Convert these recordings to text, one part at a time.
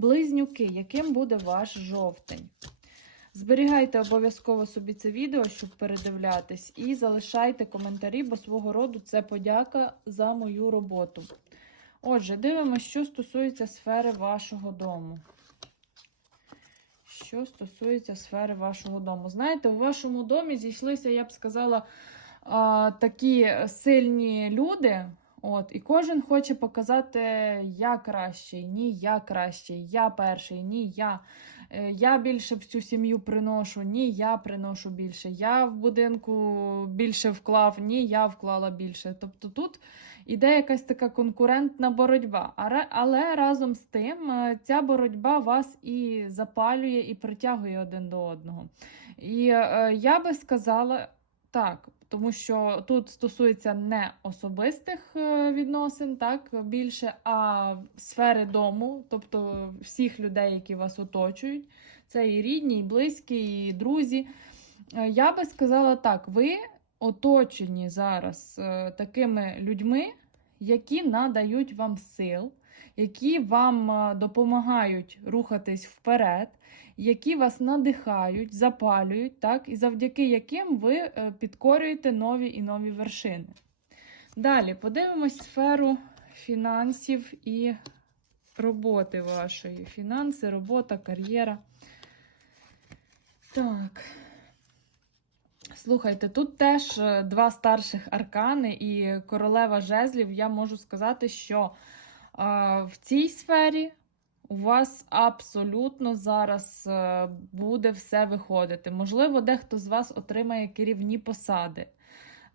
Близнюки, яким буде ваш жовтень? Зберігайте обов'язково собі це відео, щоб передивлятись, і залишайте коментарі, бо свого роду це подяка за мою роботу. Отже, дивимося, що стосується сфери вашого дому. Що стосується сфери вашого дому. Знаєте, в вашому домі зійшлися, я б сказала, такі сильні люди. От, і кожен хоче показати, я кращий, ні, я кращий, я перший, ні, я. Е, Я більше в цю сім'ю приношу, ні, я приношу більше. Я в будинку більше вклав, ні, я вклала більше. Тобто тут іде якась така конкурентна боротьба. Але разом з тим е, ця боротьба вас і запалює, і притягує один до одного. І е, я би сказала так, тому що тут стосується не особистих е, відносин, так більше, а сфери дому, тобто всіх людей, які вас оточують. Це і рідні, і близькі, і друзі. Е, Я би сказала так: ви оточені зараз е, такими людьми, які надають вам сил, які вам допомагають рухатись вперед, які вас надихають, запалюють, так, і завдяки яким ви е, підкорюєте нові і нові вершини. Далі подивимось сферу фінансів і роботи вашої. Фінанси, робота, кар'єра. Так. Слухайте, тут теж е, два старших аркани і королева жезлів. Я можу сказати, що в цій сфері у вас абсолютно зараз е, буде все виходити. Можливо, дехто з вас отримає керівні посади.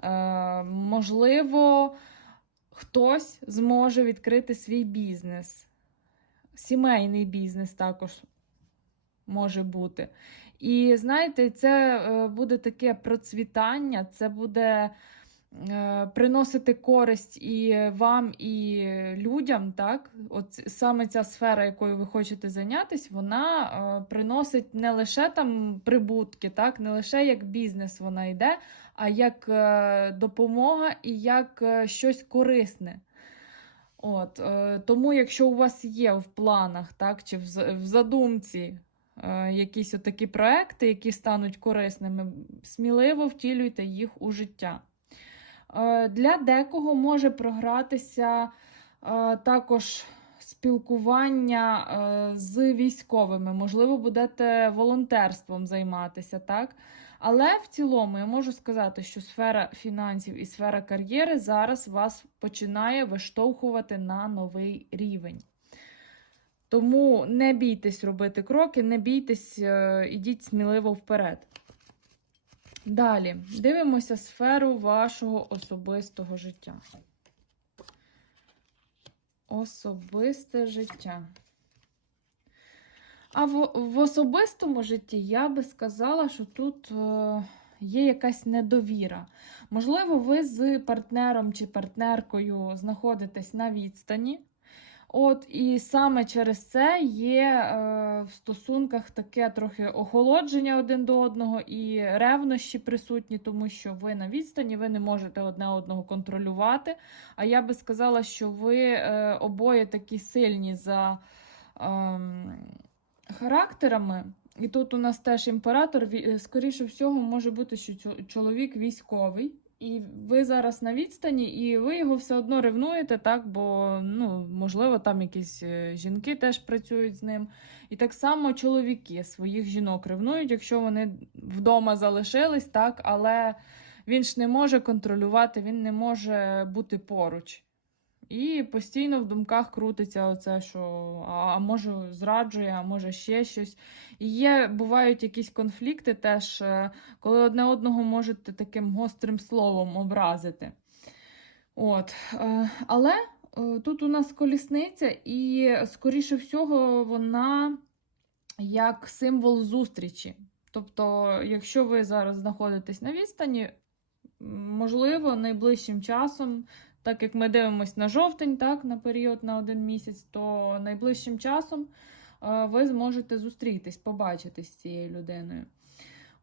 Е, можливо, хтось зможе відкрити свій бізнес. Сімейний бізнес також може бути. І знаєте, це е, буде таке процвітання, це буде приносити користь і вам, і людям. Так? От саме ця сфера, якою ви хочете зайнятися, вона е, приносить не лише там прибутки, так? не лише як бізнес вона йде, а як е, допомога і як е, щось корисне. От, е, тому, якщо у вас є в планах, так, чи в, задумці е, якісь отакі проекти, які стануть корисними, сміливо втілюйте їх у життя. Е, Для декого може програтися е, також спілкування е, з військовими, можливо, будете волонтерством займатися, так? Але в цілому я можу сказати, що сфера фінансів і сфера кар'єри зараз вас починає виштовхувати на новий рівень. Тому не бійтесь робити кроки, не бійтесь, ідіть сміливо вперед. Далі дивимося сферу вашого особистого життя. Особисте життя. А в, в особистому житті я би сказала, що тут е, є якась недовіра. Можливо, ви з партнером чи партнеркою знаходитесь на відстані. От, і саме через це є е, в стосунках таке трохи охолодження один до одного і ревнощі присутні, тому що ви на відстані, ви не можете одне одного контролювати. А я би сказала, що ви е, обоє такі сильні за ем, характерами. І тут у нас теж імператор, е, скоріше всього, може бути, що чоловік військовий. І ви зараз на відстані, і ви його все одно ревнуєте, так? Бо, ну, можливо, там якісь е, жінки теж працюють з ним. І так само чоловіки своїх жінок ревнують, якщо вони вдома залишились, так, але він ж не може контролювати, він не може бути поруч. І постійно в думках крутиться оце, що а, може зраджує, а може ще щось. І є, бувають якісь конфлікти теж, е, коли одне одного можете таким гострим словом образити. От. е, Але е, тут у нас колісниця, і, скоріше всього, вона як символ зустрічі. Тобто, якщо ви зараз знаходитесь на відстані, можливо, найближчим часом, так як ми дивимося на жовтень, так, на період на один місяць, то найближчим часом е, ви зможете зустрітись, побачитись з цією людиною.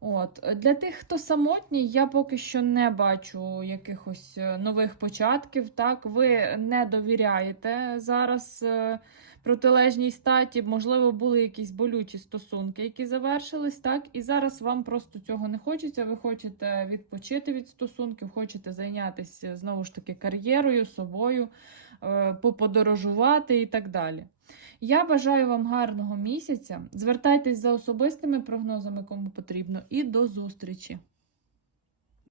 От. Для тих, хто самотній, я поки що не бачу якихось е, нових початків. Так, ви не довіряєте зараз е, протилежній статі, можливо, були якісь болючі стосунки, які завершились, так? І зараз вам просто цього не хочеться. Ви хочете відпочити від стосунків, хочете зайнятися знову ж таки кар'єрою, собою, е, поподорожувати і так далі. Я бажаю вам гарного місяця. Звертайтесь за особистими прогнозами, кому потрібно, і до зустрічі!